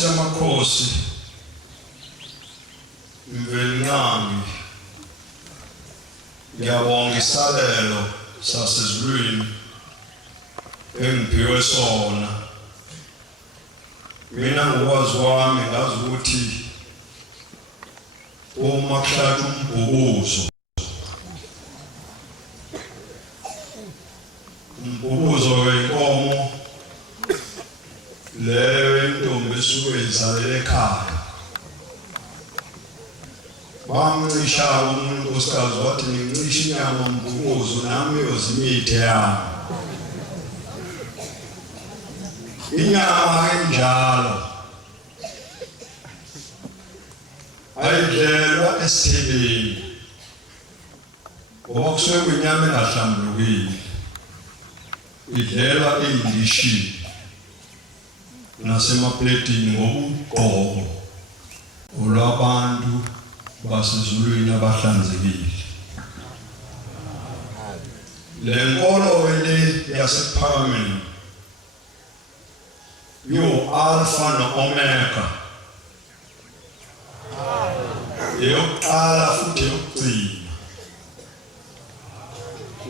Nkosi yamakhosi Mvelinqangi ngiyabonga isalelo sasezulwini engiphiwe sona. Mina ngokwazi kwami ngazi ukuthi uma kuhlatshwa umbhukuzo wenkomo leyo intombi esuke izalele ekhaya bamncisha umuntu unkosikazi wathi ngincisha inyama umbhukuzo nami yozimithe yami inyama enjalo ayidlelwa esithebeni ngoba kusuke kwinyama engahlambulukile idlelwa endishini nasemapletini ngokugqoko olwabantu basezulwini abahlanzekile. Le nkolo le yasephakameni yo alpha no omega eyokuqala futhi eyokugcina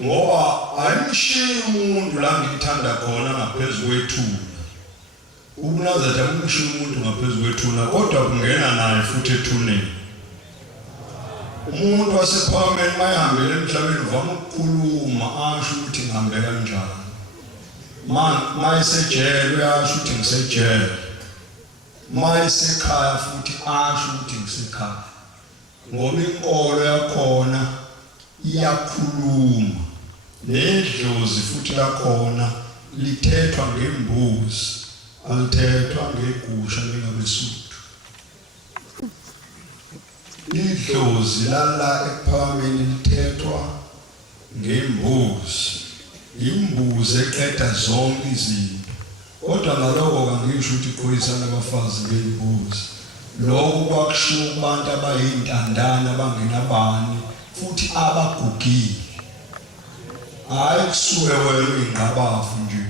ngoba ayimshiyi umuntu la ngithanda khona ngaphezulu kwethuna ukunazetha kumshiyi umuntu ngaphezulu kwethuna kodwa kungena naye futhi ethuneni. Umuntu wasephakameni mayihambele emhlabeni uvama ukukhuluma asho ukuthi ngihambe kanjani mayisejele uyasho ukuthi ngisejele mayisekhaya futhi asho ukuthi ngisekhaya ngoba inkolo yakhona iyakhuluma nedlozi futhi lakhona lithethwa ngembuzi alithethwa ngegusha njengabeSuthu. Idlozi lala ephakameni lithethwa ngembuzi imbuzi eqeda zonke izinto kodwa ngaloko kangisho ukuthi ixolisa nabafazi bembuzi lokho kwakushiwo kubantu abayintandana abangenabani futhi abagugile hayi kusuke wena uyingqabafu nje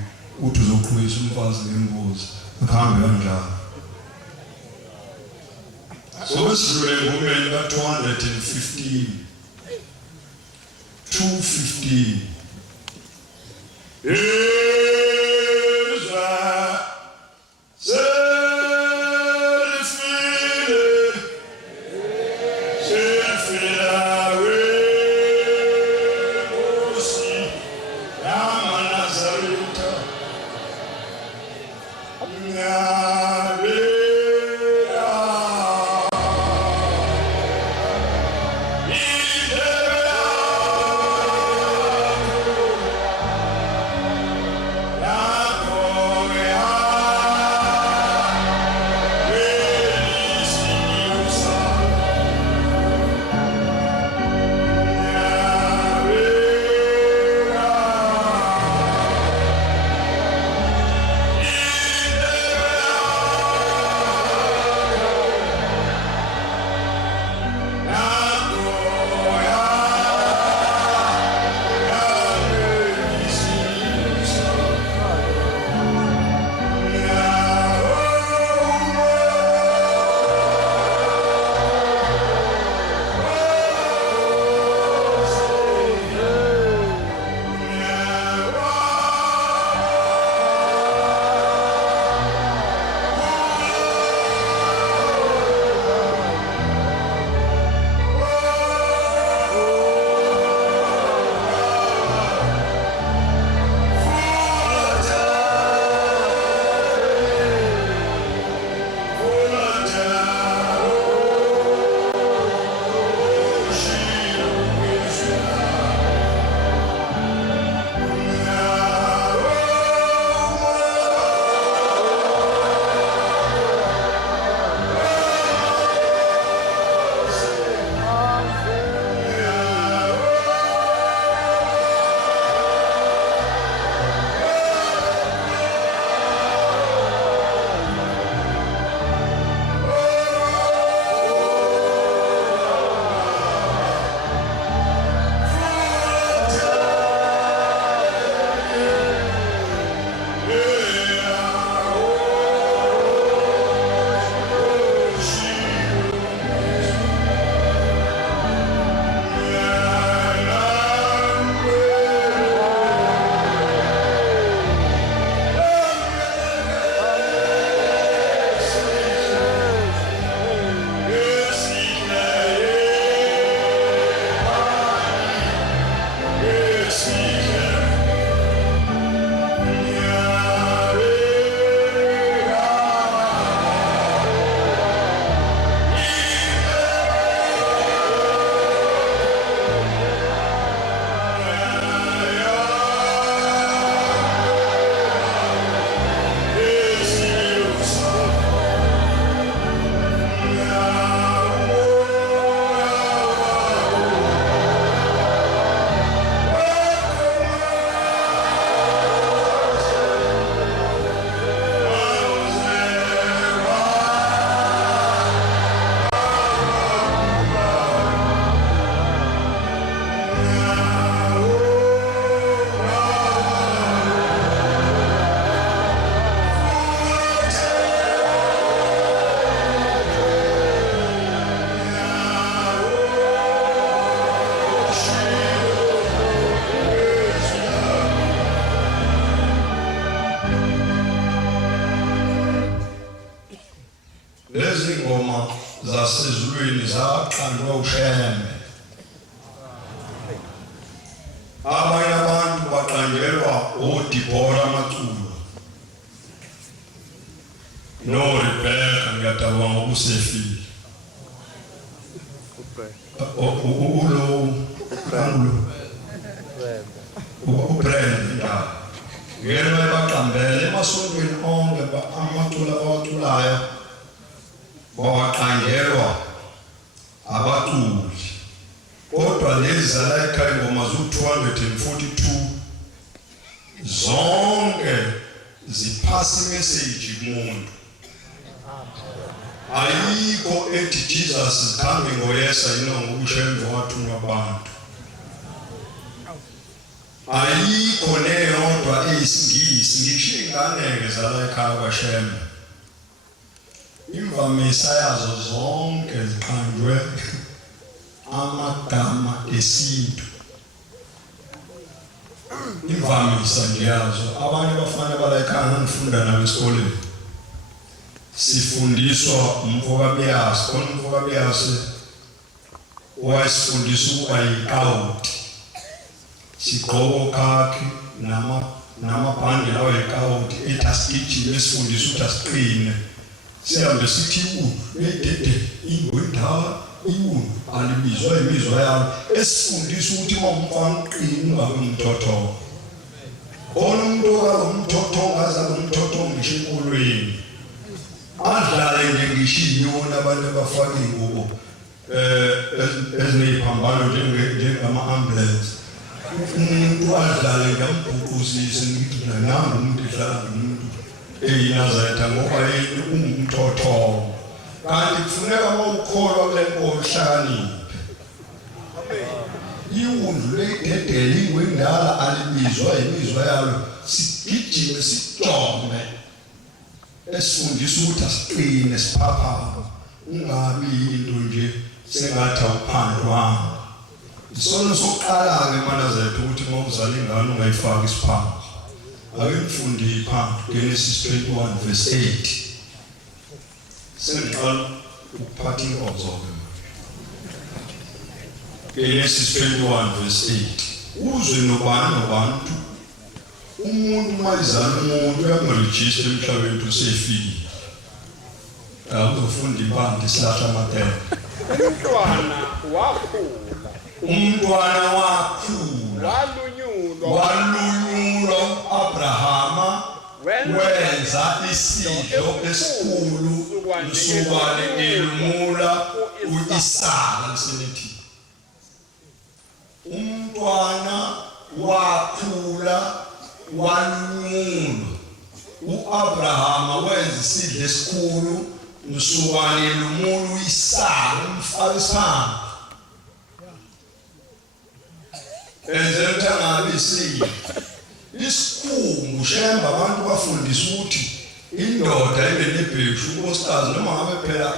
uthi uzoxolisa umfazi ngembuzi ukuhambe kanjalo. So sidlule ngomeni ka 215 Oh baqanjwa uShembe. Abanye abantu baqanjelwa uDibora Maculo noRebecca ngiyadabanga ubusefile uBrenda ngeke baqambele emasontweni onke amaculo abaculayo bawaqanjelwa abaculi. Kodwa lezi la ekhaya ingoma zu-242 zonke ziphasa imessage kumuntu. Ayikho ethi Jesus is coming or yes ayinongo uShembe wathunywa abantu. Ayikho neyodwa eyisingisi ngisho ingane zala ekhaya kwaShembe. Imvamisa yazo zonke ziqanjwe amagama esintu. Imvamisa nje yazo abanye bafana bala ekhaya ngifunda nabo esikoleni. Sifundiswa umfokabiyasi, khona umfokabiyasi wayesifundisa ukuba yikawuti. Sigqoko khakhi namabhande lawo yikawuti ethi asigijime esifundisa ukuthi asiqine. Sihambe sithi bedede ingoyindawo iwunu alibizwa imizwa yawo esifundisa ukuthi uma umfana uqine ungabe umthotho. Khona umuntu umthotho ngaza umthotho ngisho enkolweni. Adlale ngisho inyoni abantu abafaka ingubo ezineyiphambano njengama-ambulance. Umuntu adlale ngambhukusise ngithi nami umuntu edlala nomuntu eyiNazaretha ngoba yena ungumthotho. Kanti kufuneka uma ukholwa kule nkolo uhlakaniphe. Iwundu leyidedele ingwendala alibizwa imizwa yalo sigijime sijome. Esifundisa ukuthi asiqine siphaphama ungabi into nje sengathi awuphandlwanga. Isono sokuqala-ke eNazaretha ukuthi uma uzala ingane ungayifaki isiphanga. Ake ngifunde phansi Genesis 21 verse 8. Sengiqala ukuphatha inkozo-ke. Genesis 21 verse 8. Uzwe nobani nobantu umuntu mayizana umuntu uyamrejista emhlabeni usefile. Uzofunda ibanga isilahla amathemba. Umntwana wakhula walunyulwa uAbrahama wenza isidlo esikhulu nsukwane elumula uIsaka lesinethi. Umntwana wakhula walunyulwa uAbrahama wenza isidlo esikhulu nsukwane elumula uIsaka umfaka isiphango. Enze ngabe isikhungu Shembe abantu bafundisa ukuthi indoda ibe nebheshu unkosikazi noma ngabe phela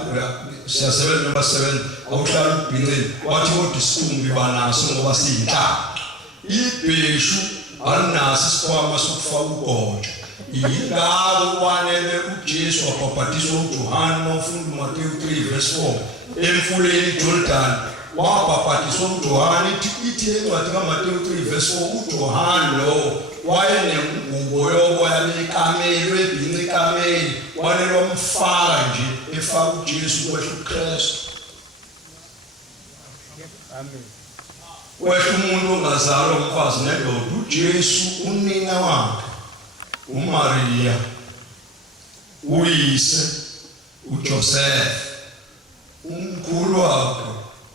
siyasebenza noma sisebenza awuhlala ubhincini wathi kodwa isikhumbi banaso ngoba siyinhlanga. Ibheshu alinaso isikhwama sokufaka ugotsho. Yingakho kwanele uJesu wabhaphathizwa uJohane mawufunda uMateyu 3 verse 4 emfuleni iJordani. Wabhaphathizwa uJohane ithi encwadi kaMateyu 3 verse 4 uJohane lo wayenengubo yoboya bekameli webhinca ikameli wanele wamfaka nje efaka uJesu kwehla uKristu. Amen. Kwehla umuntu ongazalwa umfazi nendoda uJesu unina wakhe uMaria uyise uJoseph umkhulu wakhe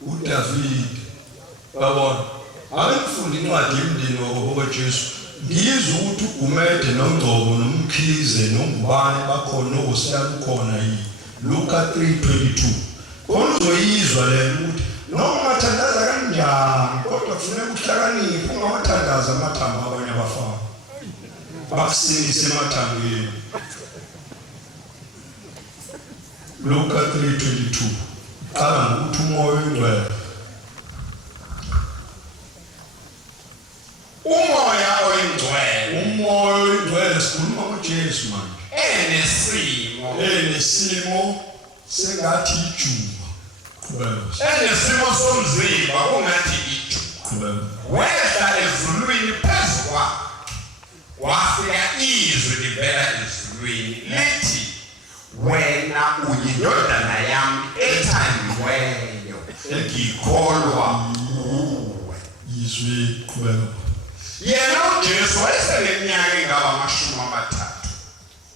uDavid. Yabona akufundi incwadi yemndeni wabo Jesu ngizwe ukuthi uGumede noNgcobo noMkhize noNgubane bakhona osiyana ukhona yini Luka 3:22. Khona uzoyizwa le ukuthi noma ungathandaza kanjani kodwa kufanele uhlakaniphe ungamathandaza amathambo abanye abafana bakusindise emathambeni. Luka 3:22. Qala ngokuthi umoya oyingcwele sikhuluma ngoJesu manje enesimo sengathi ijuba enesimo somzimba ungathi iju wehla ezulwini phezu kwakhe wafika izwi livela ezulwini lithi wena uyindodana yami ethandiweyo engikholwa kuwe. Izwi qhubeka. Yena uJesu wayeseneminyaka engaba 30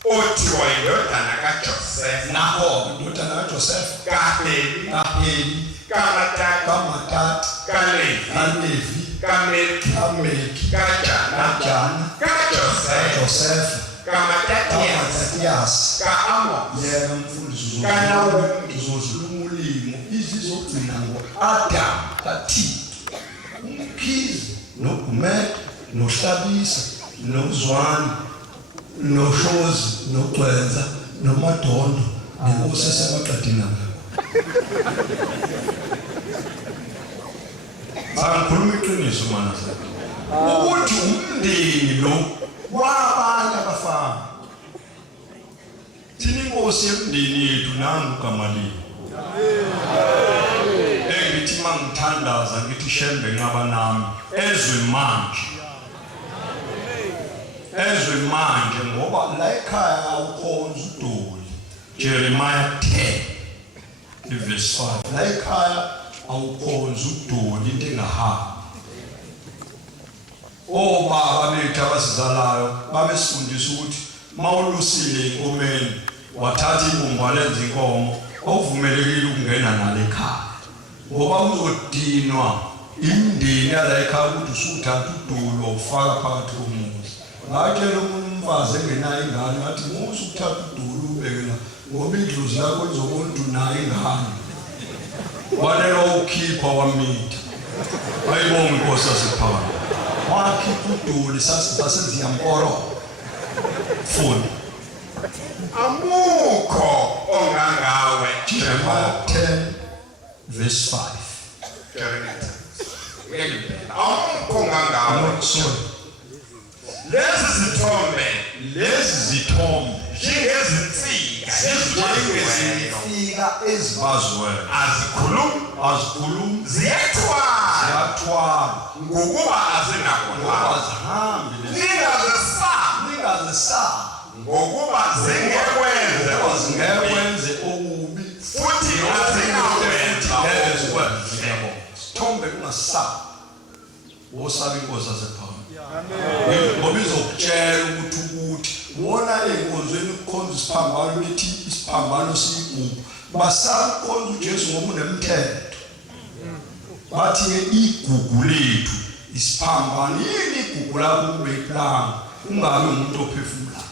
othiwa indodana kaJoseph Naho indodana kaJoseph kaHeli kaMatati kaLevi kaMelki kaJana kaJoseph kaMatatiyasi kaAmoni yena mfundisi kaNahumi uzozulumulimo izizogcina ngo-Adam kaThixo umkhizi noGumede noHlabisa noZwane noShozi noGcwenza noMadondo nenkosi esemaqadini abo. Angikhuluma iqiniso mana ukuthi umndeni lo wabanye abafana. Thina inkosi yemndeni yethu nangu Gamaliel. Engithi mangithandaza ngithi Shembe Nqaba nami ezwe manje ngoba la ekhaya awukhonza uDoli. Jeremiah 10 verse 5. La ekhaya awukhonza uDoli into engahambi. Obaba bethu abasizalayo babesifundisa ukuthi mawulusile inkomeni wathatha ibumba lenza inkomo awuvumelekile ukungena nale ekhaya ngoba uzodinwa imindeni yala ekhaya ukuthi usuthatha uDoli ufaka phakathi komuzi. Ngakela umuntu umfazi engenayo ingane ngathi musu ukuthatha uDoli ubekela ngoba indlozi lakho izobona ukuthi unayo ingane. Walelo ukhipha wamitha ayibonga inkosi yasephakade wakhipha uDoli saseziyamboro funi amukho ongangawe. Jeremiah 10 verse 5. Amukho ongangawe. Lezi zithombe njengezifika ezibaziweyo azikhulumi ziyathwala ngokuba azihambi ningazisaba ngokuba zingekwenze okubi futhi azinawenza sithombe kungasaba wosaba inkosi yasephakade ngoba izokutshela ukuthi wona enkonzweni ukukhonza isiphambano lithi isiphambano siyigugu basaba ukukhonza uJesu ngoba unemthetho bathi igugu lethu isiphambano yini igugu lakho kube iplanga ungabe umuntu ophefumulayo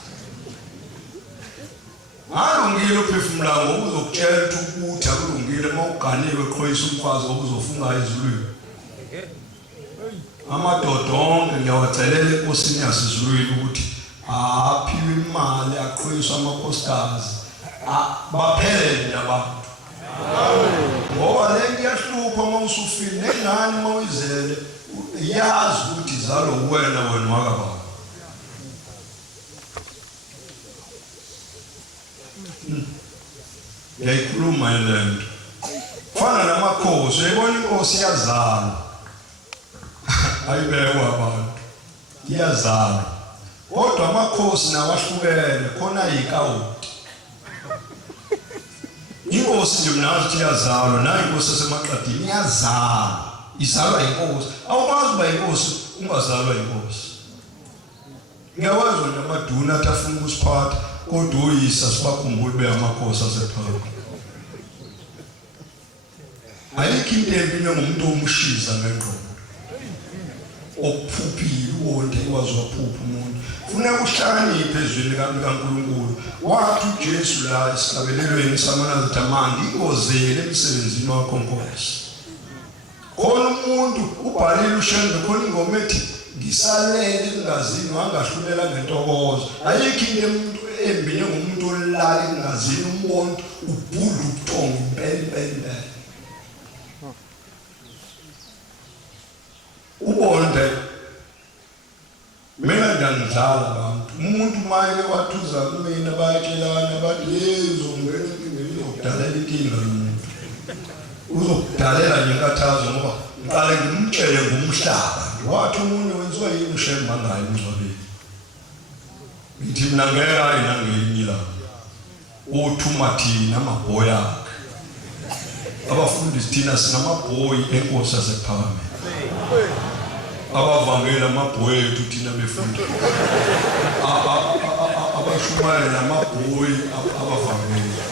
alungile ophefumulayo ngoba uzokutshela ukuthi akulungile mawuganiwe eqhoyisa umfazi ngoba uzofunga ezulwini. Amadoda onke ngiyawacelela enkosini yasezulwini ukuthi aphiwe imali aqhoyiswe amakhosikazi baphelele abantu. Ngoba le nto iyahlupha uma usufile nengane uma uyizele yazi ukuthi izalo wena wakababa. Ngiyayikhuluma le nto fana namakhosi uyayibona inkosi iyazala ayibekwa abantu iyazala kodwa amakhosi nawahlukene khona yikawuti. Inkosi nje mnazi iyazalwa nayo inkosi esemaqadini iyazala izalwa inkosi awumazi uba inkosi ungazalwa inkosi. Ngiyakwazi nje amaduna athi afuna ukusiphatha kodwa uyisa sibakhumbule beyamakhosi asephakade. Ayikho into empini ngomuntu omshiza ngengqondo okuphuphile uwonke ikwazi waphupha umuntu funeka uhlakaniphe ezweni likaNkulunkulu. Wathi uJesu la esihlabelelweni samanazi tamanga ingozele emsebenzini wakho Nkosi. Khona umuntu ubhalile uShembe khona ingoma ethi ngisalele engazini wangahlulela ngentokozo. Ayikho into umuntu embi njengomuntu olala engazini umbona ubhulu ubuthongo impela. Ubonde mina ngiyangidlala abantu umuntu maye wathuza kumina bayatshelana bathi hey uzongena enkingeni yokudalela inkinga lo muntu uzokudalela nje inkathazo ngoba ngiqale ngimtshele ngomhlaba wathi umuntu wenziwa yini uShem bangayi emngcwabeni ngithi mina ngeke hayi nangelinye la uthumathina amabhoya akhe abafundisi thina sinamabhoyi enkosi yasePhakameni abavangela amabhoyi ethu thina befunda abashumayela namabhoyi abavangela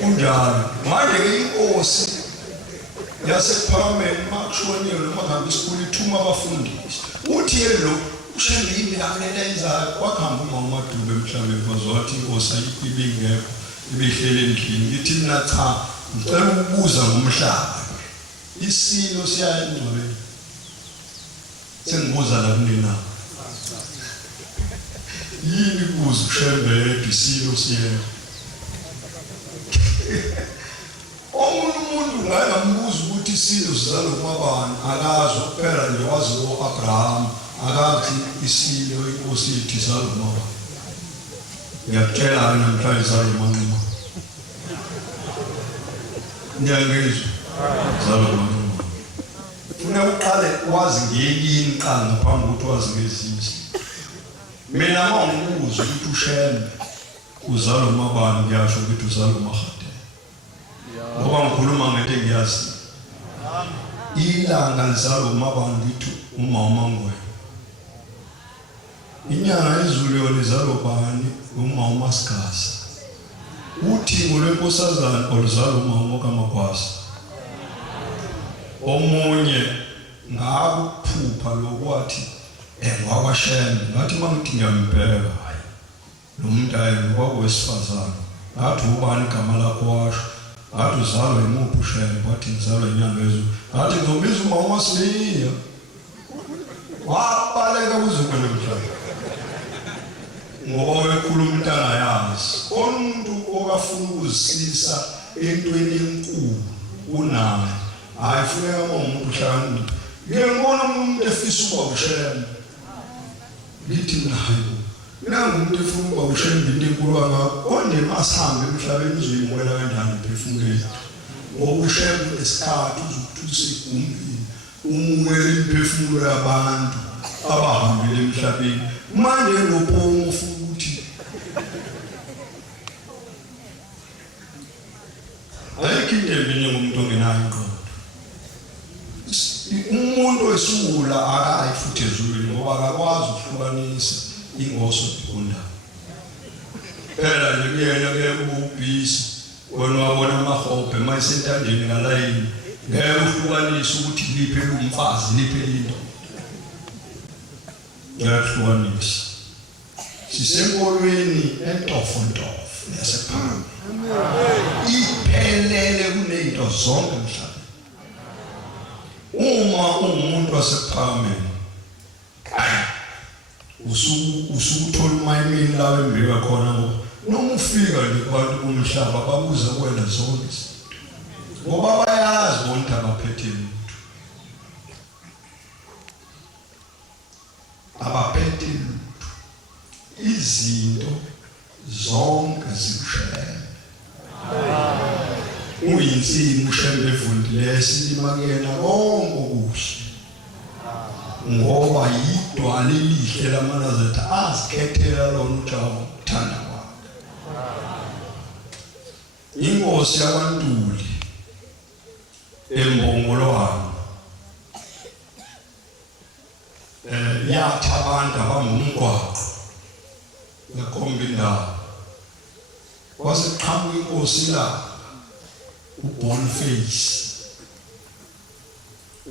kunjalo manje inkosi yasePhakameni makushonile noma ngabe isikole ithuma abafundisi uthi yelo uShembe yini akuleta enzayo wakhamba uMaMadube emhlabeni kwaZwathi inkosi ibingekho ibihlele endlini ngithi mina cha ngicela ukubuza ngomhlaba isilo siya emngcwabeni sengibuza la kunina yini kubuza uShembe isilo siya umuntu ngayikambuza ukuthi isilo sizalo kumabani akazi kuphela nje wazi uAbraham akathi isilo inkosi yethu izalo kumabani ngiyakutshela namhlanje izalo manquma ngiyangizwa izalo manquma funa uqale wazi ngeyini qala ngaphambi kokuthi wazi ngezinto mina mangibuza ukuthi uShembe uzalo kumabani ngiyasho ukuthi uzalo kumahade ngoba ngikhuluma ngento engiyazi ilanga lizalo kumabani ngithi uMangwe inyanga yezulu yona izalo bani uMasigasa uthingo lwenkosazana oluzalo uMagwasa omunye ngakuphupha lokwathi ngwakwaShembe ngathi mangithi ngiyambheka hayi lo muntu ayini kwakwesifazana ngathi ubani igama lakho washo ngathi uzalwa yimuphi uShembe wathi ngizalwa inyanga yezulu ngathi ngizobiza uMasiya wabaleka kuzokwena mhlaba ngoba wekhuluma into angayazi umuntu okafuna ukuzisisa entweni enkulu unayo hayi funeka umuntu uhlakaniphe ngiyabona umuntu efisa ukuba uShembe lithi nayo mina ngumuntu efuna ukuba uShembe into enkulu ngakho konje masihambe emhlabeni uzoyimwela kanjani iphefumulweni ngoba uShembe esikhathi uzokuthusa igumbini umwele imphefumulo yabantu abahambile emhlabeni manje loPomo ufuna ukuthi ayikho into ngomuntu ongenayo inqondo umuntu wesula akayi futhi ezulwini ngoba akakwazi ukuhlukanisa ingoso nekunda phela nje kuyena ubisi wena wabona amahobhe mayisentandeni ngalayini ngeke uhlukanise ukuthi liphe umfazi liphe into ngiyahlukanisa sisenkolweni entofontofo yasePhakameni iphelele kunezinto zonke emhlabeni uma umuntu wasePhakameni usukuthola umayimini lawo embeka khona noma ufika nje kubantu bomhlaba babuza kuwena zonke izinto ngoba bayazi bonke abaphethe lutho abaphethe lutho izinto zonke zikushela uyinsimu uShembe evundile silima kuyena konke okuhle ngoba yidwala elihle lamanazatha azikhethela lona uJehova uthanda kwakhe inkosi yakwantuli embongolwane yathi abantu abangumgwaqo yakhomba indawo waseqhamuka inkosi la uBoniface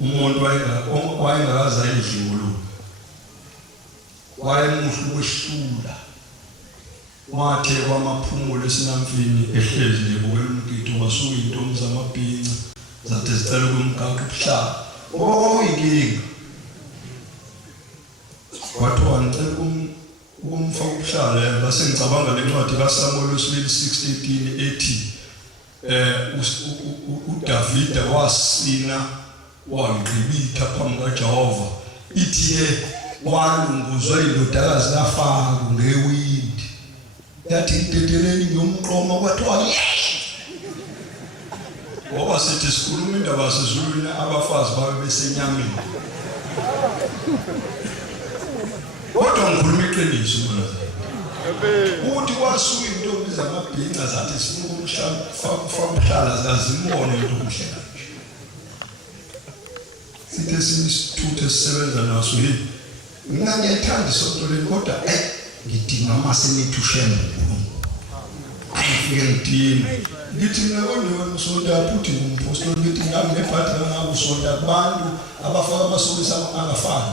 umuntu wayengakaza endlini wayemuhle ukwehlula wathe kwamaphumulo esinamfini ehlezi lebukela umgidi wasuyinto zamabhinca zathe zicela ukumgaqo ubuhlala oyinkinga wathi wancela ukumfaka ubuhlala base ngicabanga lencwadi kaSamuel wesibili 6:18 ethi uDavida wasina wangqibitha phambi kaJehova ithi walunguzwa indodakazi kaFaro ngewindi yathi idedeleni ngiyomqoma kwathiwa ngoba sithi sikhuluma indaba yasezulwini abafazi babe besenyameni kodwa ngikhuluma iqiniso mina uthi kwasuka intombi zamabhinqa zathi sifuna ukuhlala zazimbone intombi kanje sithe sinisithuthe sisebenza naso yini mina ngiyayithanda isonto leli kodwa ngidinga amasenethu shembu ayifike ngidinga ngithi mina konke usonto yaphuthi ngumpostoli ngithi ngami nebhadi ngako usonto kubantu abafaka amasokisi angafani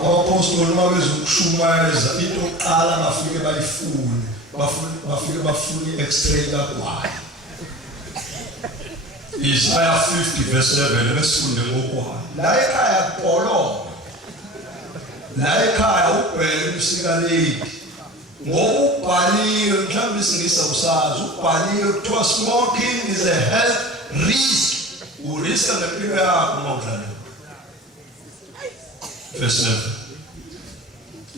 abapostoli mabezokushumayeza into oqala bafike bayifune bafune extray kaGwayi Isaiah 50 verse 7 besifunde ngoGwayi la ekhaya kupolo la ekhaya ubheke usikaleki ngokubhaliwe mhlawumbe singisa usazi ubhaliwe kuthiwa smoking is a health risk uriska ngempilo yakho uma udlala verse 7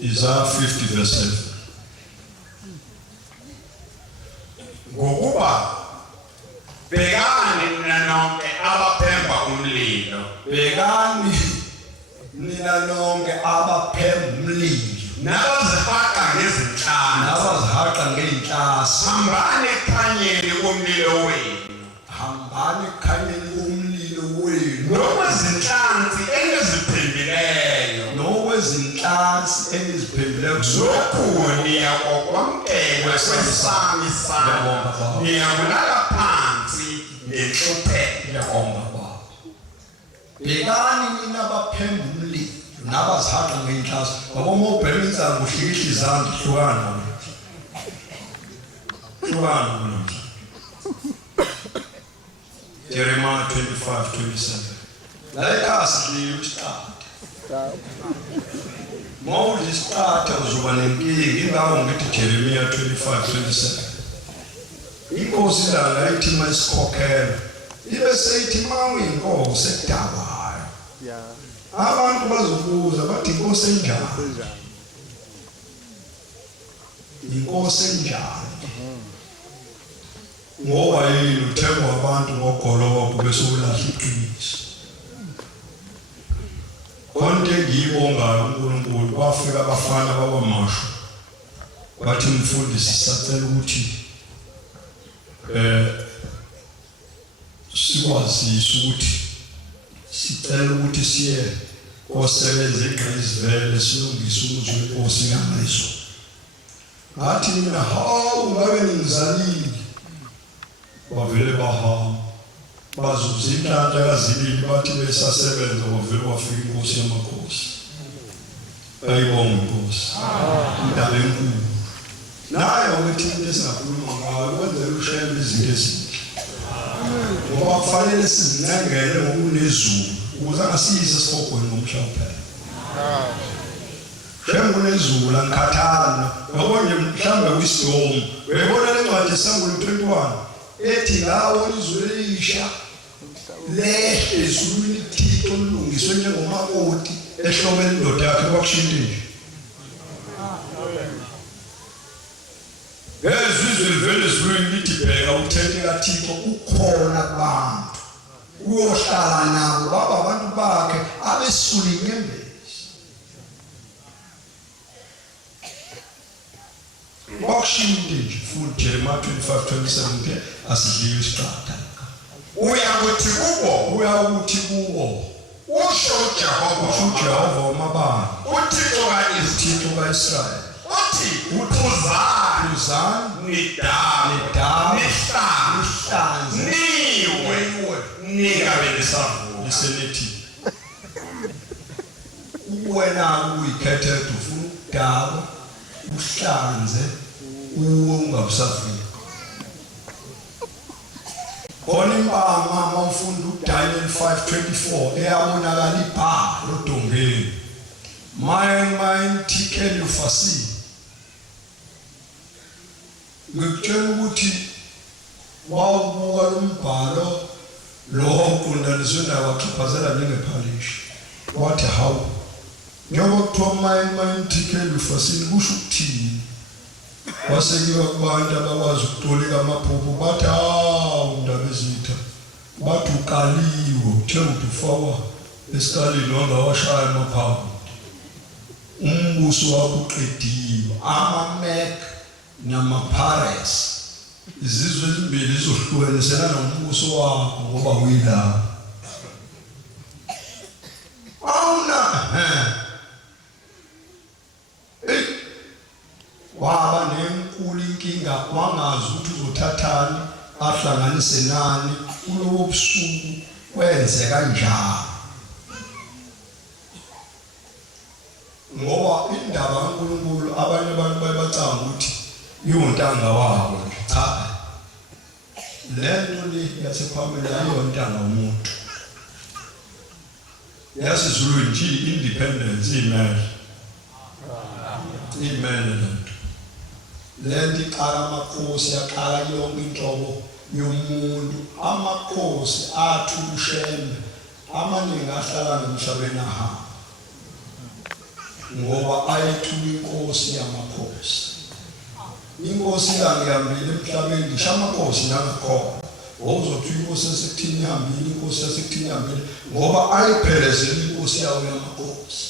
Isaiah 50 verse 7 ngokuba bhekani nina nonke abaphemba umlilo bhekani nina nonke abaphemba umlilo nabazihaqa ngey'nhlasi hambani ekhanyeni komlilo wenu hambani ekhanyeni komlilo wenu nokwezinhlansi engeziphembileyo lokhu niyakwamkelwa kwesami sami niyakulala phansi ngenhlupheko bhekani nina abaphemba umlilo nabazihaqa ngey'nhlasi ngoba uma ubheka insango uhlikihla izandla hlukana Jeremiah 25:27 la ekhaya sidliwe isiqatha mawudla isiqatha uzoba nenkinga ingawo ngithi Jeremiah 25:27 inkosi lana ithi mayisikhokhela ibe seyithi mawuyinkosi sekudakwayo abantu bazobuza bathi inkosi enjani inkosi enjani ngoba yini uthengwa abantu ngogolobo bese ulahla iqiniso konke ngiyibongayo uNkulunkulu kwafika abafana bakwaMashu bathi umfundisi sicela ukuthi sikwazise ukuthi sicela ukuthi siye kosebenza eGqizivele silungise umuzwa wenkosi ngamazwi ngathi mina hawu ngabe ngizalile bavele bahamba bazuza inhlanhla kazibili bathi besasebenza bavele wafika inkosi yamakhosi ayibonga inkosi indaba enkulu nayo ukuthi into esingakhuluma ngayo kwenzela ushayela izinto ezinhle ngoba kufanele sizincengele ngokunezulu ukuze angasiyise esihogweni ngomhlawumbe kunezulu angikhathana ngabonye mhlawumbe kwistorm uyayibona le ncwadi yeSamuel 21 ethi lawo izulu elisha lehle ezulwini ithixo lilungiswe njengomakoti ehlomeni indoda yakhe kwakushintsha nje ngezizwe livele ezulwini lithi bheka umthetho kaThixo ukhona kubantu uyohlala nabo baba abantu bakhe abesula inyembezi kwakushintsha nje futhi Jeremiah 25:27 asidliwe isiqatha uyakuthi kubo usho Jehova wamabandla uThixo kaIsrayeli uthi uphuzani nidame nihlanze niwe ningabe nesavuna liselethi wena uyikhethela ufuna ukudaba uhlanze uwe ungabusafika khona impama mawufunda uDaniel 5:24 eyabonakala ibhala odongeni mine tikeli ufasi ngikutshela ukuthi wawubuka umbhalo lo qondaniswe nawo waxhaphazela njengephalishi wathi hawu njengoba kuthiwa mine tikeli ufasi kusho ukuthini Wasekuyiwa kubantu abakwazi ukutolika amaphupho bathi hawu ndaba ezitha bathi ukaliwe uthe ufakwa esikalini wangawashaya amaphaphu umbuso wakho uqediwe amaMac namaPares izizwe ezimbili izohlukanisela nombuso wakho ngoba uyila awuna waba nenkulu inkinga wangazi ukuthi uzothathani ahlanganise nani kulowo busuku kwenze kanjani ngoba indaba kaNkulunkulu abanye abantu bayibacanga ukuthi yontanga wabo cha lento le yasePamela ayontanga umuntu yasizulu nje independence imele lento iqala amakhosi yaqala yonke inhlobo yomuntu amakhosi athushene amaningi ahlala emhlabeni ahamba ngoba ayethula inkosi yamakhosi inkosi langihambile emhlabeni ngisho amakhosi nangakhona wawuzothi inkosi yasekuthini ihambile inkosi yasekuthini ihambile ngoba ayiphelezela inkosi yawo yamakhosi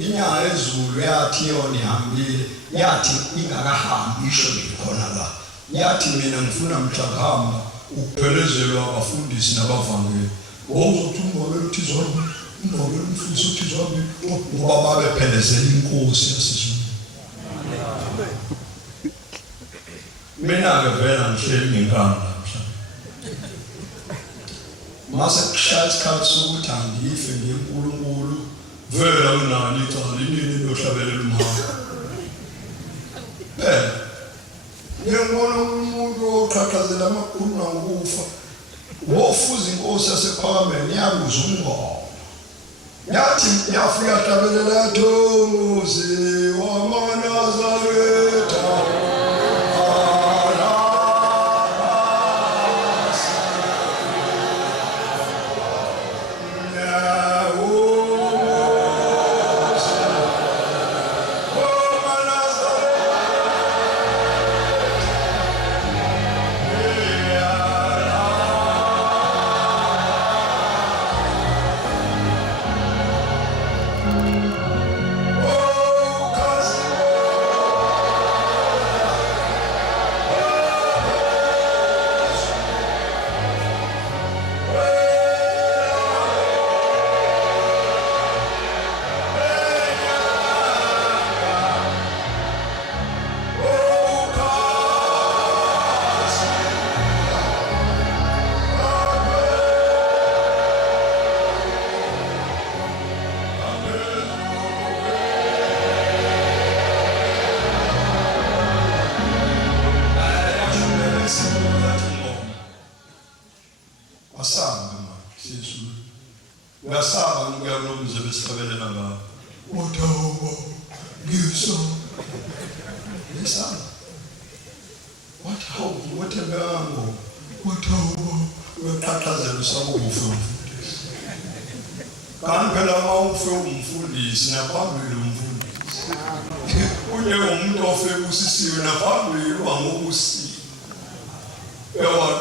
inyanga ezulu yathi yona ihambile yathi ingakahambi isho likhona la yathi mina ngifuna mhlakahamba ukuphelezelwa abafundisi nabavangeli wawuzothi umbabela uthi zonke umbabela umfundisi uthi zonke ngoba babephelezela inkosi yasizulu mina-ke vela ngihleli ngenkamba mase kushaya isikhathi sokuthi angife ngenkulunkulu vela unani icala inini lohlabelela umhamba phela ngiyabona umuntu oqhaqhazela amakhulu ngokufa wofuza inkosi yasePhakameni yabuza umngoma yathi yafika hlabelela yathokoze wamaNazaretha ngasaba ngiyalomze besihlabelela ngabo wothoba ngiso lesana wathoba wathebango wothoba uyaqhaqhazela usabufu kanti phela mawufe umfundisi naphambili umfundisi kunye umuntu ofeka usisiwe naphambili wangokusi ewa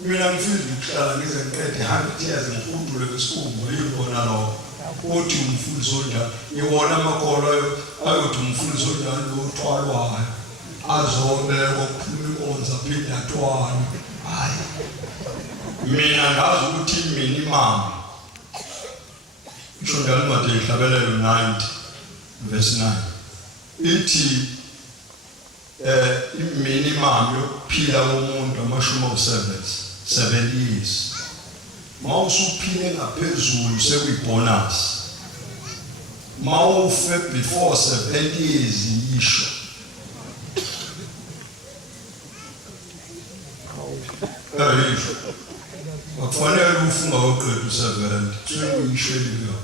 mina ngifisa ukuhlala ngize ngiqede 100 years ngifundule besikhumbu yibona lo uthi umfundisi onjani iwona amakholwa ayothi umfundisi onjani lothwalwayo azobekwa ukuphuma inkonzo aphinde athwale hayi mina ngazi ukuthi minimum isho njalo incwadi yehlabelelo 90 verse 9 ithi minimum yokuphila komuntu amashumi awu7 years mawusuphile ngaphezulu sekuyibonus mawufe before 70 years yisho ayisho akufanele ufunga oqeda u70 sekuyisheliwe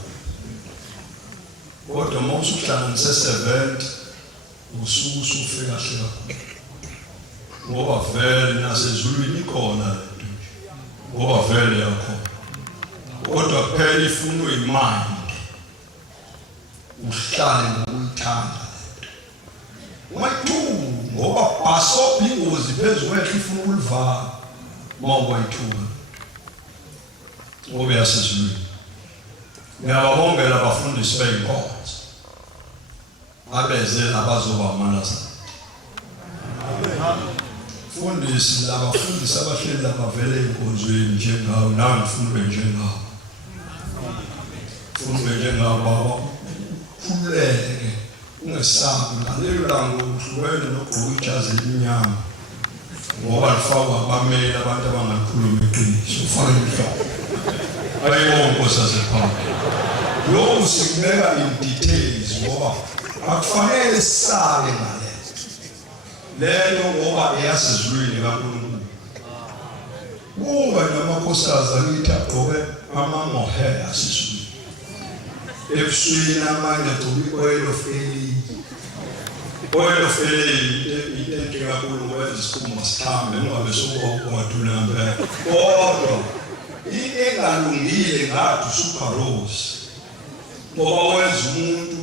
kodwa mawusuhlanganise 70 usuku usufika kahle kakhulu ngoba vele nasezulwini ikhona lento ngoba vele yakho kodwa phela ifuno imali uhlale ngokuyithanda lento mayithu ngoba bhasobha ingozi phezu kwehla ifuna ukulivala mawukwayithuka ngoba yasezulwini. Ngiyababongela abafundisi bey'nkonzo abeze abazoba amanazana. Fundisi labafundisi abahleli abavele ey'nkonzweni njengawo, nawe ngifuna ube njengawo. Funa ube njengawo baba, ukhululeke ungesabi. Ngalelo langa uhlukene nogqoka ijazi elimnyama ngoba lifakwa abameli abantu abangakhuluma iqiniso. Ufake inhloko ayibonke sasephambili. Lokhu sikubeka in details ngoba akufanele sisabe ngalezo lento ngoba eyasezulwini kaNkulunkulu. Kuba namakhosikazi akithi agqoke amamohair asezulwini, ebusweni amanye agqoke i-oil of Eli. Oil of Eli into kakhulu ngoba isikhumba sithambe ungabe sokungadula ngempela. Kodwa into engalungile ngathi usuperose ngoba wenza umuntu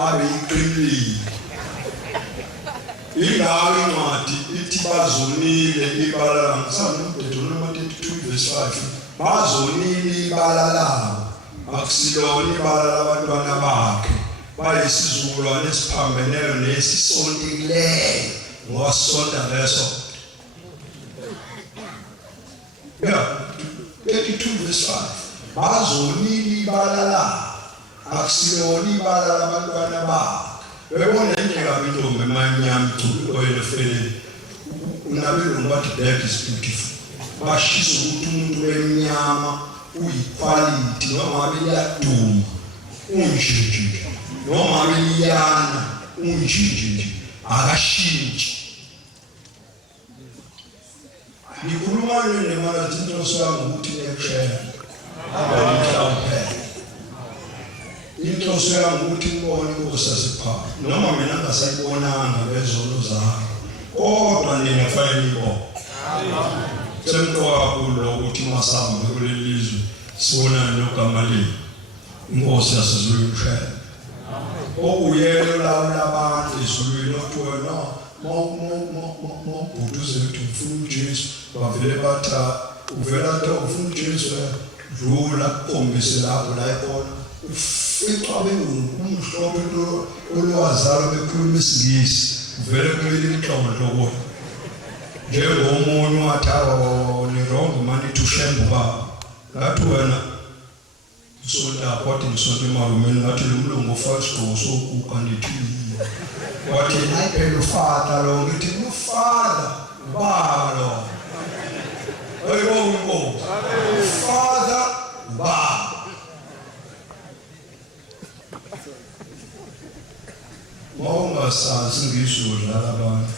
abe yiqinile. Ingawe incwadi ithi bazonile ibala ngisanomthetho Deuteronomy 32:5 bazonile ibala labo akusilona ibala labantwana bakhe bayisizukulwane esiphambeneyo nesisontileyo ngoba sisonta leso. 32:5 bazonile ibala labo akusilona ibala labantwana bakhe. Bebona indlela intombi emanyama igcwele oil of Eli. Unabelungu bathi black is beautiful. Bashisa ukuthi umuntu wemnyama uyiquality noma ngabe liyaduma unjinji noma ngabe liyana unjinji akashintshi. Ngikhuluma nemali inhloso yami ukuthi niyekushaya mhlawumbe inhloso yami ukuthi ngibone inkosi yasephakathi noma mina ngasayibonanga bezono zami kodwa nina kufanele niyibone. Semqoka kakhulu ukuthi masambe kuleli lizwe sibonane noGamaliyeli inkosi yasezulwini kushaya okuyelo lawo labantu ezulwini othi wena mawubhuduze ukuthi ufuna uJesu bavele batha uvela athi ufuna uJesu dlula khombise lapho la ikhona ficwa umhlobo into olwazalo bekhuluma isingisi uvele kuleli inhloko njengomunye wathawa nirongo mani tushembu baba ngathi wena usonta kwathi ngisonto emalumeni ngathi lo mlungu ufaka isigqoko sokuka nithi wathi nayiphela ufata lo ngithi ufata baba lo ayibongo ufata baba. Mawungasazi ngisho abantu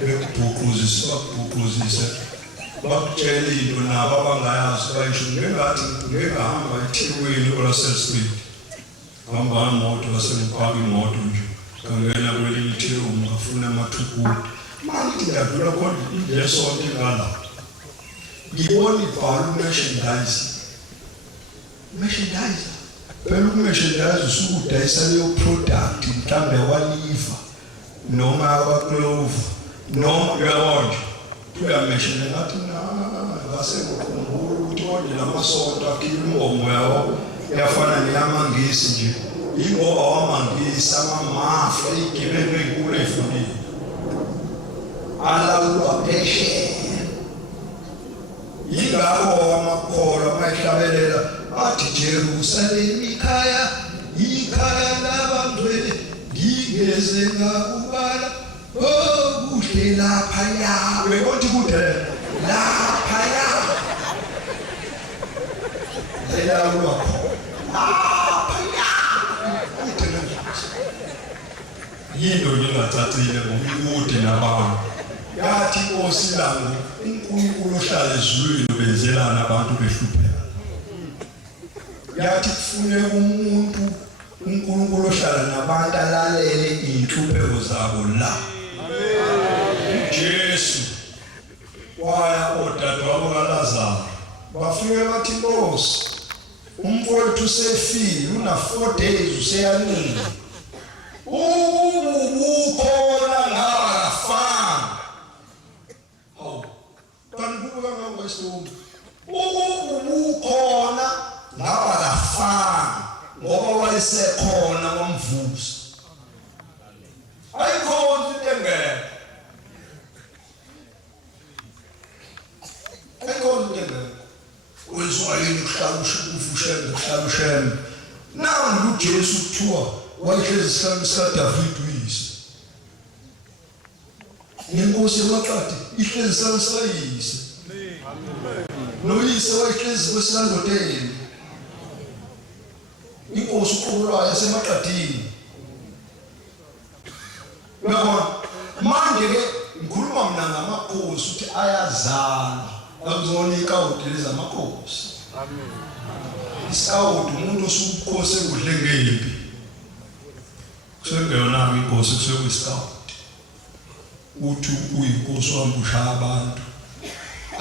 bekubhuquzise bakutshela into nabo abangayazi bayisho ngengathi ngehamba eThekwini oLassell Street hamba imoto wasemphaka imoto nje kangena kwelinye itheko ngafuna amathukuthi manje ngiyadlula khona ilesonto ngala ngibona ibhala merchandise phela ukumeshendazi usukudayisa leyo product mhlambe waliva noma kwaClover noma uyabona uyameshela ngathi ngasekukhumbula ukuthi wonke lamasonto akhipha imbomo yawo yafana neyamangisi nje ingoba wamangisi amamafa igebenge enkulu efunile alawulwa phesheya. Yingakho amakholwa amahlabelela athi Jerusalem ikhaya labangcwele ngigeze ngakubala okuhle laphaya. Uyathi kude laphaya elawulwa laphaya yinto ngingacacile ngokude nabantu yathi inkosi langu uNkulunkulu ohlala ezulwini benzelana abantu behlupheka. Yathi kufuneka umuntu uNkulunkulu ohlala nabantu alalele inhlupheko zabo la. Jesu waya odadewabo kaLazaro bafike bathi Nkosi umfowethu usefile una 4 days useyaningi ubukhona ngaba umuntu kangangwesithombe ubukhona ngaba kafana ngoba wayesekhona wamvusa ayikhona into engekho wezwa yini kuhlalishene nangu uJesu kuthiwa wayehlezi esihlalo sikaDavid uyise nenkosi yamaqadi ihlezi esihlalo sikayise noyise wayehlezi kwesilandodeni inkosi uqhubulayo yasemaqadini yabona manje ke ngikhuluma mina ngamakhosi ukuthi ayazana akuzonika udeleza amakhosi amen isawudu umuntu osukukhosi ekudle ngempi kusengeyona inkosi kusekwisawudu uthi uyinkosi wambusha abantu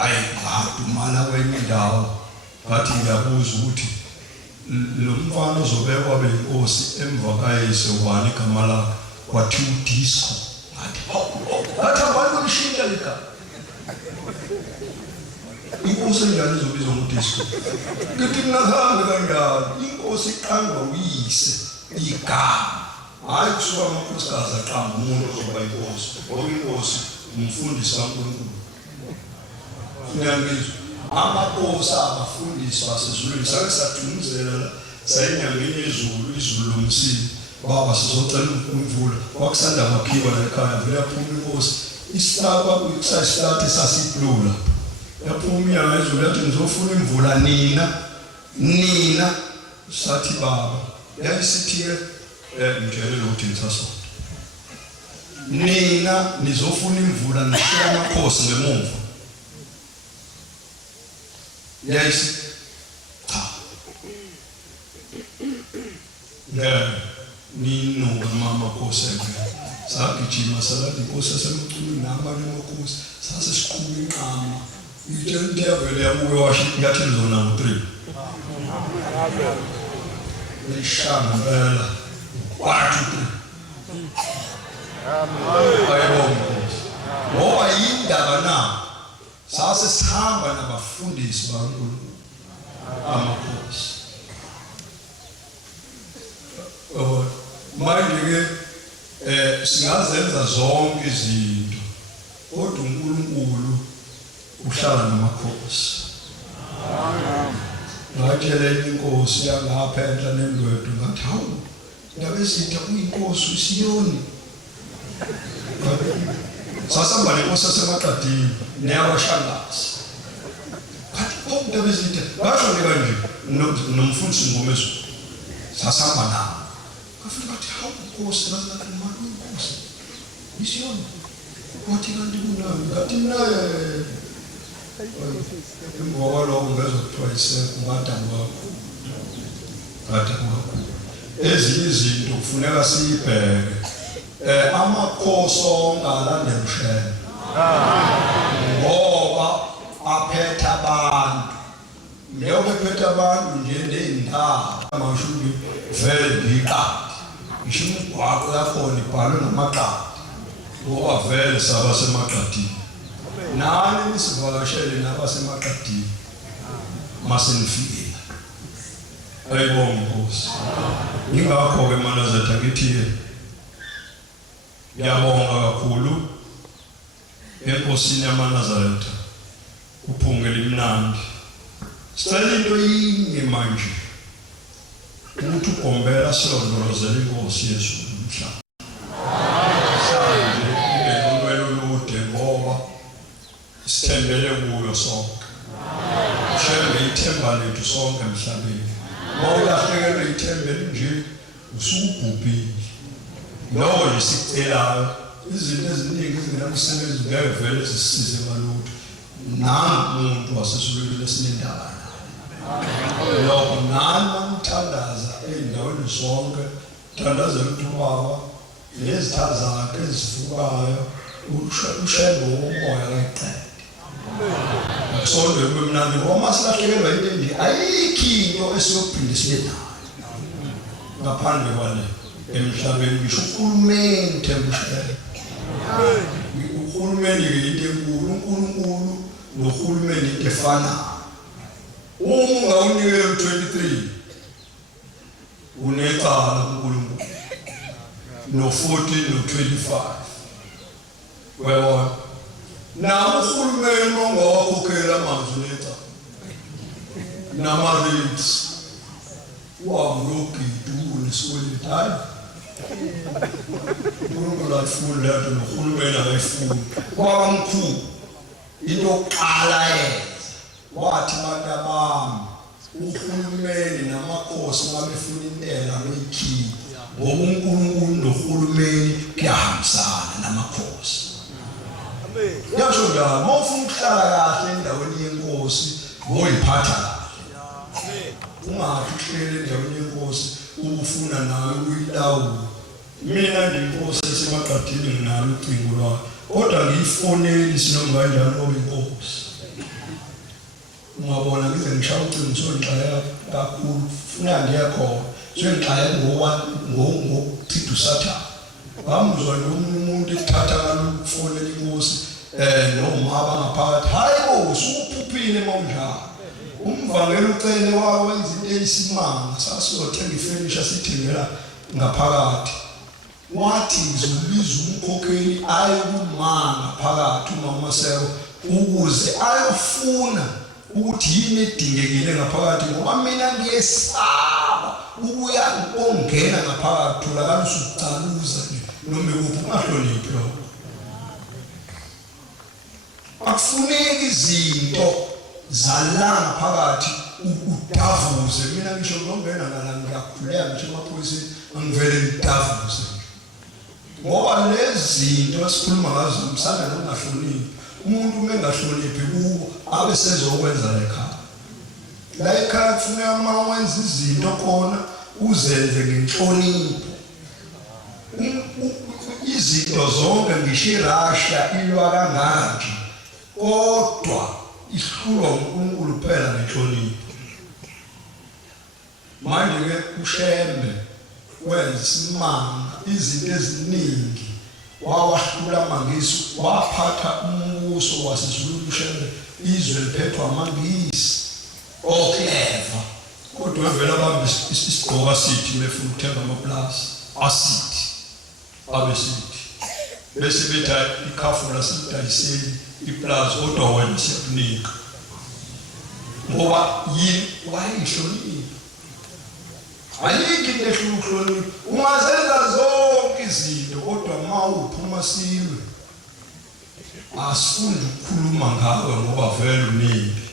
ayibhadumana kwenye indawo ngathi ngiyabuza ukuthi lo mfana ozobekwa benkosi emva kayise ubani igama lakhe wathi uDisco ngathi abantu beshintsha ligama inkosi njani izobizwa ngoDisco ngithi ngakhambe kanjalo inkosi iqamba uyise igama hayi kusuka amakhosikazi aqamba umuntu ozoba inkosi ngoba inkosi umfundisi kaNkulunkulu ngiyangizwa amakhosi abafundisi basezulwini sake sathunzela sayinyangeni yezulu izulu lomsini baba sizocela imvula kwakusanda kwakhiwa la ekhaya vele yaphuma inkosi isitaba kusasithathe sasiplula yaphuma inyanga yezulu yathi ngizofuna imvula nina sathi baba yayisithi-ke ngitshelele ukuthi ngisasonto nina nizofuna imvula nishiya amakhosi ngemuva yayisithi cha nino amakhosi sagijima salathi inkosi yasemculweni nabanye amakhosi sasesiqhubula inqama into yavele yabuye washo yathi lizona ngo-3 lishanga phela wathi 3 ayibonga ngoba yindaba na sasesihamba nabafundisi baNkulunkulu amakhosi manje ke singazenza zonke izinto kodwa uNkulunkulu uhlala namakhosi ngakutshela inkosi yangapha enhla nendwedu ngathi hawu ndabe sitha kuyinkosi uSiyoni sasamba nenkosi yasemaqadini neyabashangazi ngathi ndabe sitha ngasho kanje nomfundisi ngomezulu sasamba nawo kafika ngathi hawu inkosi ngathi manje inkosi uSiyoni wathi kanti kunami ngathi naye ngoba lokho ngezokuthiwa yisekumadamu wakho ngadamu wakho ezinye izinto kufuneka siyibheke amakhosi ongalandela ushene ngoba aphethe abantu njengoba ephethe abantu nje ney'ndawo amashumi vele ndiyiqadi ngisho imigwaqo yakhona ibhalwe ngamaqadi ngoba vele saba semaqadini nani nisivakashele nabasemaqadini masenifike ayibonga inkosi ingakho-ke manazatha ngithi-ke ngiyabonga kakhulu enkosini yamaNazaretha uphunge limnandi sicela into yinye manje ukuthi ugombela silondolozele inkosi yezulu umhlaba sithembele kuyo sonke shembe ithemba lethu sonke emhlabeni mawulahlekelwe ithembele nje usubhubhile lowo yisicelayo izinto eziningi ezingenamsebenzi ngeke vele zisisize ngalutho nangumuntu wasesulwini lesinendaba lokho nani mamthandaza ey'ndaweni zonke thandaza uMthubaba nezitha zakhe ezivukayo ushembe womoya kayiqede sonke kumnandi ngoba silahlekelwa into enje ayikho into esiyophinde sibe nayo ngaphandle kwale emhlabeni ngisho uhulumeni thembushele uhulumeni ke into enkulu uNkulunkulu nohulumeni into efanayo. Uma ungawunikela 23 unecala kuNkulunkulu no 14 no 25 wewona na uhulumeni ongawakhokhela amanzi unecala nama-rates wamlogidu nesikweleti hayi uNkulunkulu ayifuni lento nohulumeni akayifuni kwaba mkhulu into yokuqala yenza wathi bantu bami uhulumeni namakhosi babefuna intela loyikhipha ngoba uNkulunkulu nohulumeni kuyahambisana namakhosi. Amen. Yasho njalo mawufuna ukuhlala kahle endaweni yenkosi ngoyiphatha kahle. Ungathi uhlele endaweni yenkosi ubufuna nawe uyilawula. Mina ngiyinkosi esemaqadini nginalo ucingo lwami kodwa ngiyifoneli sinoma kanjani ngoba inkosi. Ungabona ngize ngishaya ucingo sonxaya kakhulu funa ngiyakhona sengixaya ngokuchitha usathane. Bamuzwa nomunye umuntu ethatha ukufona inkosi noma abangaphakathi hayibo usuphuphile mawunjalo. Umvangelo ucele wawenza into eyisimanga sasiyothenga ifurniture sithengela ngaphakathi. Wathi ngizobiza umkhokheli ayokumanga phakathi umama Seko ukuze ayofuna ukuthi yini edingekile ngaphakathi ngoba mina ngiyesaba ukuya ongena ngaphakathi tholakala usucaluza noma ukuphi ungahloniphi lokho. Akufuneki izinto zalanga phakathi udavuze. Mina ngisho ngongena ngala ngiyakhuleka ngisho emaphoyiseni angivele ngidavuze ngoba lezi zinto esikhuluma ngazo msana nokungahloniphi. Umuntu mengahloniphi kuwo abe sezokwenza la ekhaya kufuneka uma wenza izinto khona uzenze ngenhlonipho. Izinto zonke ngisho iRussia ilwa kangaka kodwa ihlulwa uNkulunkulu phela ngenhlonipho. Manje ke uShembe wenza isimanga izinto eziningi wawahlula amangisi waphatha umbuso waseZulu uShembe izwe liphethwa amangisi okleva kodwa vele abambe isigqoka sithi befuna ukuthenga amaplasi asithi abesithi bese betha ikhafu lasidayiseli iplaza kodwa wena siyakunika ngoba yini wayihlonipha. Ayikho into ehluhlonipha ungazenza zonke izinto kodwa uma uphuma silwe asifuni ukukhuluma ngawe ngoba vele uningi.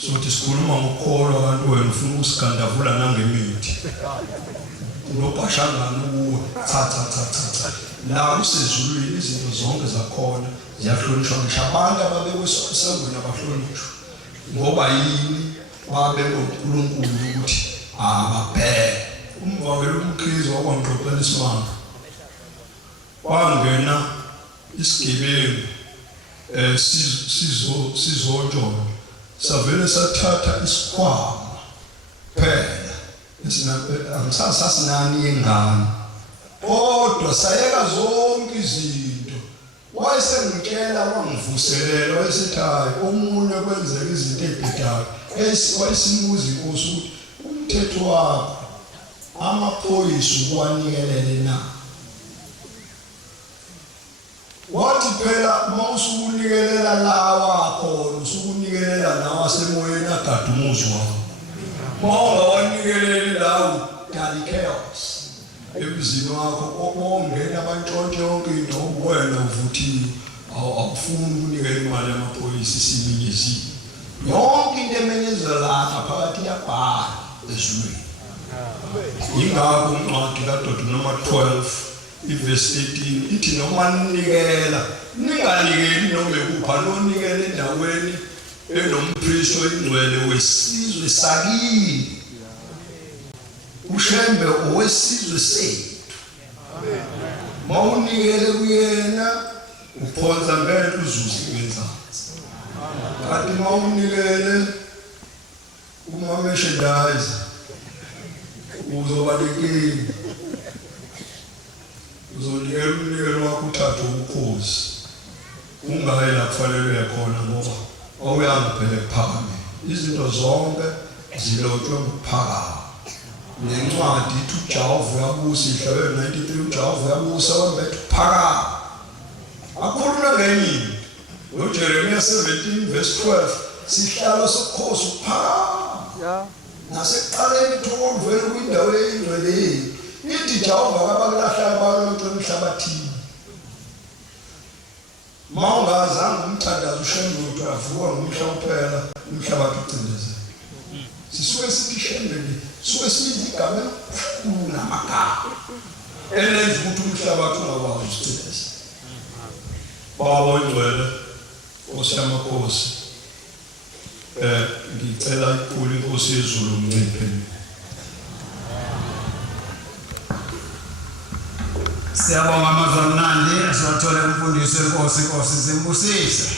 Sothi sikhuluma ngokukholwa kanti wena ufuna ukusigandavula nangemithi unobhashangana kuwe cha la usezulwini izinto zonke zakhona ziyahlonishwa ngisho abantu ababekwesangweni abahlonishwa ngoba yini babekwe uNkulunkulu ukuthi ababheke. Umvangelo umkhize wakwangixoxela isimanga wangena isigebengu sizonjona savele sathatha isikhwama phela angisasinani yengane kodwa sayeka zonke izinto. Wayesengitshela wangivuselela wayesethi hayi omunye kwenzeka izinto ezibhedayo wayesimuza inkosi ukuthi umthetho wakho amaphoyisa ukwanikelele na. Wathi phela uma usukunikelela lawa khona usukunikelela nawe asemoyeni agada umuzi wakho. Uma ungawanikeleli lawo dali chaos emzini wakho ongena abantshontshe yonke into wena uvuthiwe awufuni ukunikela imali yamaphoyisa isiminyezile. Yonke into emenyezela lapha phakathi yabhala ezulwini. Yingakho uncwadi kaDude noma 12 iverse 18 ithi noma ninikela ninganikeli noma ekupha nonikela endaweni enompristi oyingcwele wesizwe sakini. uShembe owesizwe sethu. Amen. Mawunikele kuyena uphonza ngeke uzuze ngenzansi. Kanti mawunikele umameshendayiza uzoba lenkingi. Uzonikela umnikelo wakho uthathe ubukhosi. ungayi la kufanele khona ngoba awuyazi phela ekuphakame izinto zonke zilotshwe ngokuphakama nencwadi ithi uJehova uyabusa ihlabeni 93 uJehova uyabusa wembethe ukuphakama akhuluma ngenye uJeremiya 17 verse 12 sihlalo sokukhosi ukuphakama nasekuqaleni thokozwe kwindawo eyingcwele ithi Jehova abakulahlala balonke emhlabathini mawungazange umthandazo ushembulo avuka ngomhlaba kuphela umhlabathi ucindezela sisuke sithi shembele suke sithi igama namagama elenza ukuthi umhlabathi ungakwazi ukucindezela baba ingcwele osamakhosi ngicela ikhulu inkosi yezulu mnciphe Siyabonga amazwi amnandi asiwathole umfundisi wenkosi zimbusise